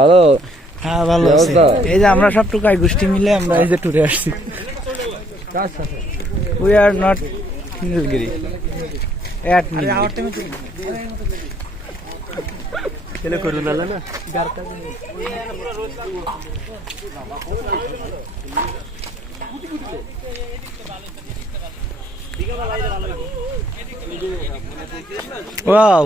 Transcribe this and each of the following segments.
ভালো। হ্যাঁ ভালো আছে। এই যে আমরা সব টুকাই গোষ্ঠী মিলে আমরা এই যে ট্যুরে আসছি। উই আর নট নীলগিরি এট কেলে করুন না না ওয়াও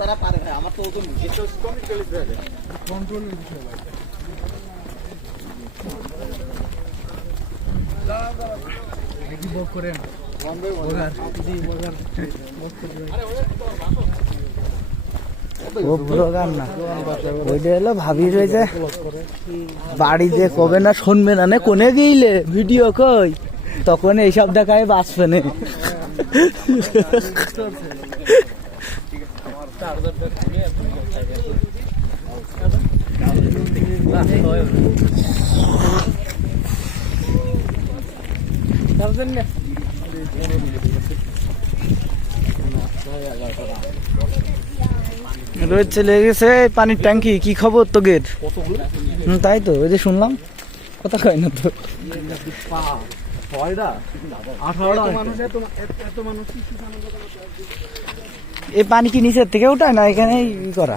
তারা পারে ভাই, আমার তো ওজন কন্ট্রোলের বিষয় ভাই। ভাবি রয়েছে বাড়ি যে কবে না শুনবে না কোনে গেইলে ভিডিও কই তখন এইসব দেখায় বাঁচবে না। রোজ চলে গেছে পানির ট্যাঙ্কি। কি খবর তোদের? তাই তো ওই যে শুনলাম কথা কয় না তো। এই পানি কি নিচের থেকে উঠায় না এখানে করা?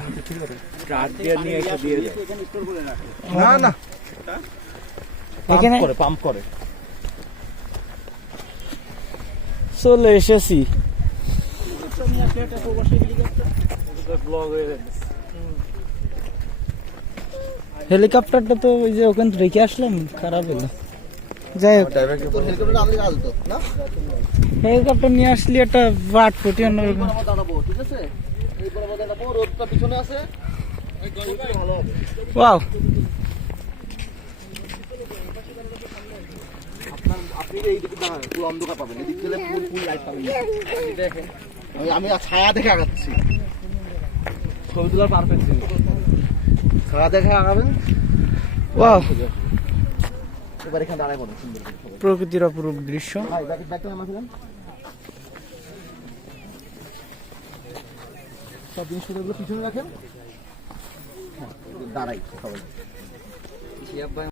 এখানে পাম্প করে চলে এসেছি। হেলিকপ্টারটা তো ওই যে ওখানে রেখে আসলাম, খারাপ হলো। যাই হোক হেলিকপ্টার নিয়ে আসলি একটা বাট ফুটি অন্যরকম। ওয়াও আমি ছায়া দেখে আগাচ্ছি, ছবি তোলার পারফেক্ট ছিল। ছায়া দেখে আগাবেন। ওয়াও এবার এখানে দাঁড়ায় পড়ুন, সুন্দর প্রকৃতির অপরূপ দৃশ্য। সব জিনিসপত্রগুলো পিছনে রাখেন, দাঁড়াই সবাই।